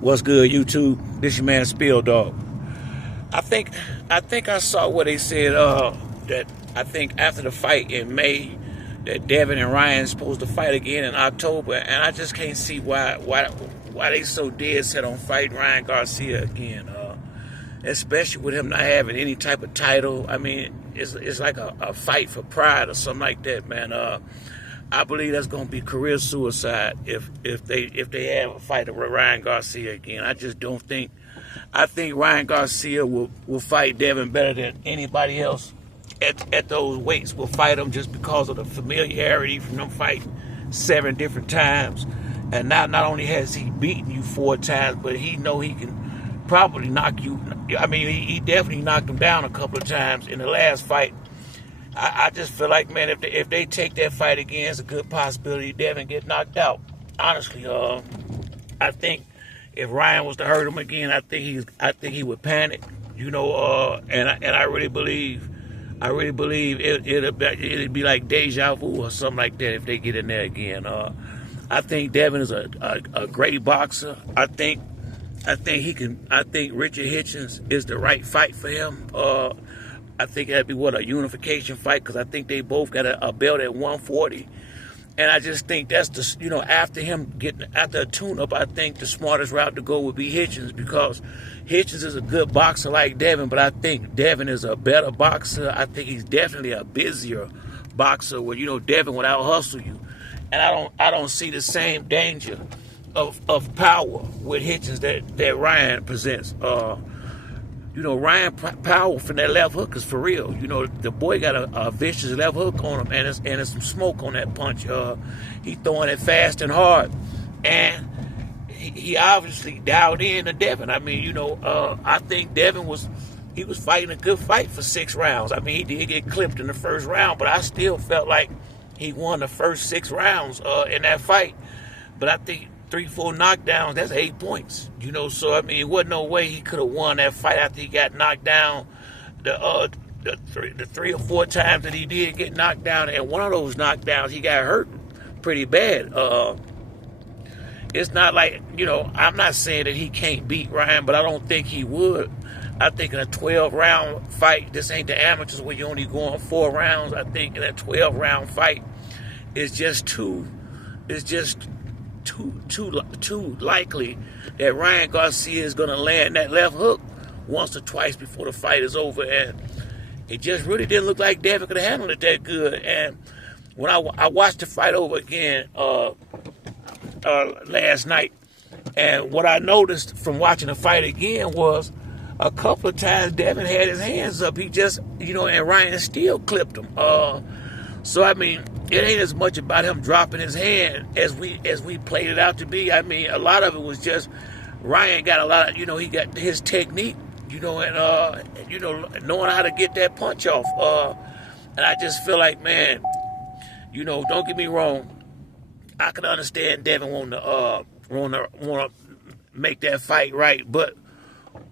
What's good, YouTube? This your man Spill Dog. I think I saw what they said. That I think after the fight in May, that Devin and Ryan supposed to fight again in October, and I just can't see why they so dead set on fighting Ryan Garcia again. Especially with him not having any type of title. I mean, it's like a fight for pride or something like that, man. I believe that's going to be career suicide if they have a fight with Ryan Garcia again. I just don't think. I think Ryan Garcia will fight Devin better than anybody else at those weights. Will fight him just because of the familiarity from them fighting 7 different times, and not only has he beaten you 4 times, but he know he can probably knock you. I mean, he definitely knocked him down a couple of times in the last fight. I just feel like, man, if they take that fight again, it's a good possibility Devin get knocked out. Honestly, I think if Ryan was to hurt him again, I think he would panic, and I really believe it'd be like deja vu or something like that if they get in there again. I think Devin is a great boxer. I think Richard Hitchens is the right fight for him. I think that'd be a unification fight, because I think they both got a belt at 140, and I just think that's after a tune-up, I think the smartest route to go would be Hitchens, because Hitchens is a good boxer like Devin, but I think Devin is a better boxer. I think he's definitely a busier boxer where Devin would out hustle you, and I don't see the same danger of power with Hitchens that Ryan presents. Ryan power from that left hook is for real. The boy got a vicious left hook on him, and there's some smoke on that punch. He throwing it fast and hard, and he obviously dialed in to Devin. I mean, I think Devin was fighting a good fight for 6 rounds. I mean, he did get clipped in the first round, but I still felt like he won the first 6 rounds in that fight. But I think 3-4 knockdowns, that's 8 points. So I mean, it wasn't no way he could have won that fight after he got knocked down the 3 or 4 times that he did get knocked down. And one of those knockdowns, he got hurt pretty bad. It's not like, I'm not saying that he can't beat Ryan, but I don't think he would. I think in a 12-round fight, this ain't the amateurs where you only going 4 rounds. I think in a 12-round fight, it's just too likely that Ryan Garcia is going to land that left hook once or twice before the fight is over, and it just really didn't look like Devin could have handled it that good. And when I watched the fight over again last night, and what I noticed from watching the fight again was a couple of times Devin had his hands up. He just, and Ryan still clipped him. So I mean, it ain't as much about him dropping his hand as we played it out to be. I mean, a lot of it was just Ryan got a lot of, he got his technique, and knowing how to get that punch off. And I just feel like, man, don't get me wrong, I can understand Devin wanting to make that fight right, but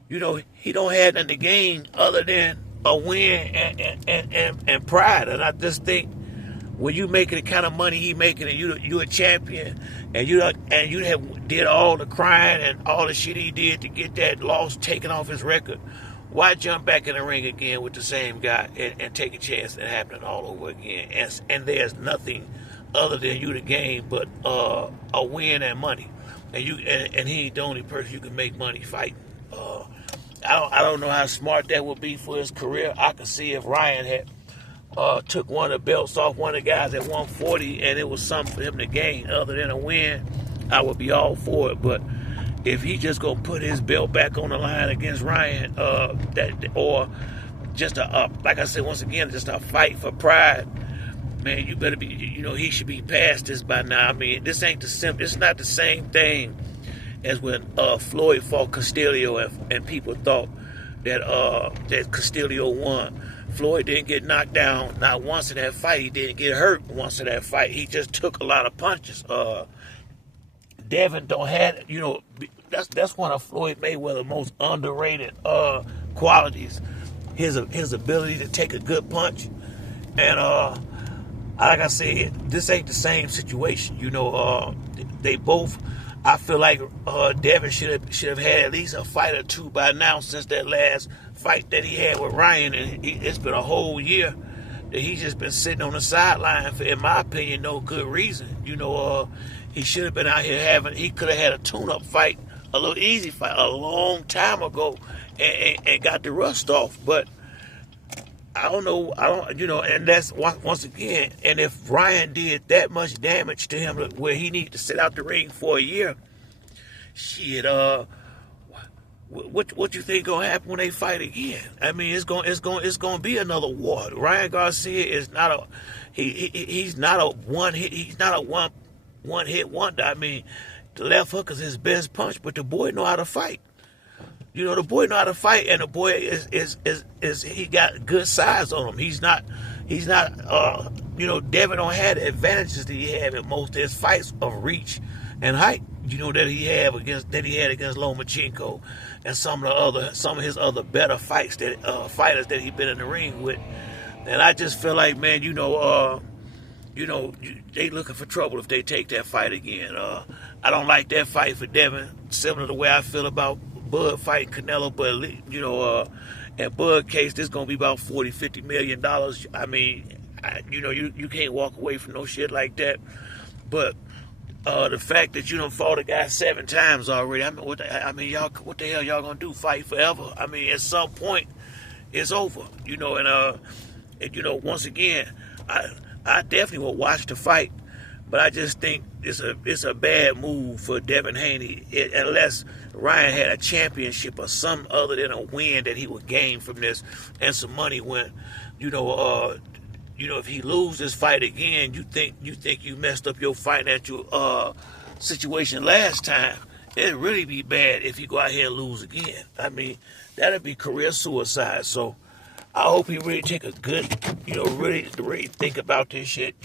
he don't have nothing to gain other than a win and pride. And I just think, when you making the kind of money he making, and you a champion, and you have did all the crying and all the shit he did to get that loss taken off his record, why jump back in the ring again with the same guy and take a chance at happening all over again? And there's nothing other than you to gain but a win and money, and he ain't the only person you can make money fighting. I don't know how smart that would be for his career. I could see if Ryan had took one of the belts off one of the guys at 140, and it was something for him to gain other than a win, I would be all for it. But if he just gonna put his belt back on the line against Ryan, or just like I said once again, just a fight for pride, man, you better be, he should be past this by now. I mean, this ain't it's not the same thing as when Floyd fought Castillo, and people thought that Castillo won. Floyd didn't get knocked down not once in that fight. He didn't get hurt once in that fight. He just took a lot of punches. Devin don't have, that's one of Floyd Mayweather's most underrated qualities. His ability to take a good punch. And like I said, this ain't the same situation. They both I feel like Devin should have had at least a fight or two by now since that last fight that he had with Ryan, and it's been a whole year that he's just been sitting on the sideline for, in my opinion, no good reason. He should have been out here he could have had a tune-up fight, a little easy fight, a long time ago, and got the rust off. But I don't know, and that's once again, and if Ryan did that much damage to him where he needs to sit out the ring for a year, shit, what you think gonna happen when they fight again? I mean, it's gonna be another war. Ryan Garcia is not he's not a one hit wonder. I mean, the left hook is his best punch, but the boy know how to fight. The boy know how to fight, and the boy is he got good size on him. He's not Devin don't have the advantages that he had in most of his fights of reach and height. That he had against Lomachenko and some of his other better fighters that he been in the ring with. And I just feel like, man, they looking for trouble if they take that fight again. I don't like that fight for Devin, similar to the way I feel about Bud fighting Canelo, but in Bud case, this gonna be about $40-50 million. I mean, you can't walk away from no shit like that. But the fact that you done fought a guy 7 times already, what the hell y'all gonna do? Fight forever? I mean, at some point, it's over. Once again, I definitely will watch the fight, but I just think it's a bad move for Devin Haney, unless Ryan had a championship or something other than a win that he would gain from this and some money when, if he loses this fight again, you think you messed up your financial situation last time. It'd really be bad if he go out here and lose again. I mean, that'd be career suicide. So I hope he really take a good, really think about this shit,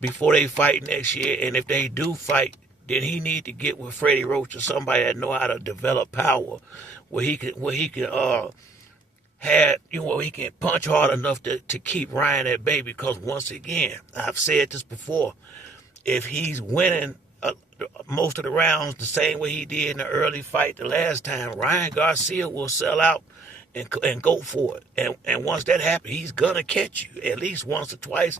before they fight next year. And if they do fight, then he need to get with Freddie Roach or somebody that know how to develop power, where he can he can punch hard enough to keep Ryan at bay. Because once again, I've said this before, if he's winning most of the rounds the same way he did in the early fight the last time, Ryan Garcia will sell out and go for it. And once that happens, he's gonna catch you at least once or twice.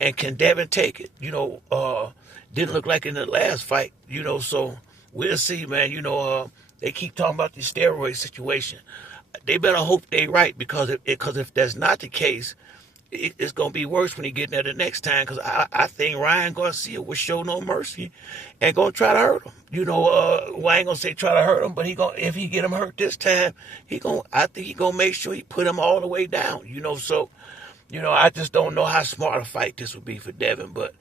And can Devin take it? Didn't look like in the last fight, so we'll see, man. They keep talking about the steroid situation. They better hope they right, because if that's not the case, it's going to be worse when he get there the next time, because I think Ryan Garcia will show no mercy and going to try to hurt him. Well, I ain't going to say try to hurt him, but if he get him hurt this time, I think he going to make sure he put him all the way down, so, I just don't know how smart a fight this would be for Devin, but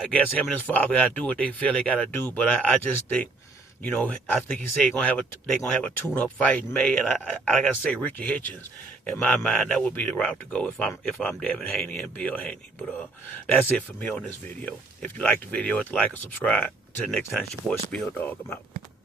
I guess him and his father got to do what they feel they got to do. But I just think, I think he said they're gonna have a tune-up fight in May, and I gotta say, Richard Hitchens, in my mind, that would be the route to go if I'm Devin Haney and Bill Haney. But that's it for me on this video. If you like the video, hit the like and subscribe. Till next time, it's your boy Spill Dog. I'm out.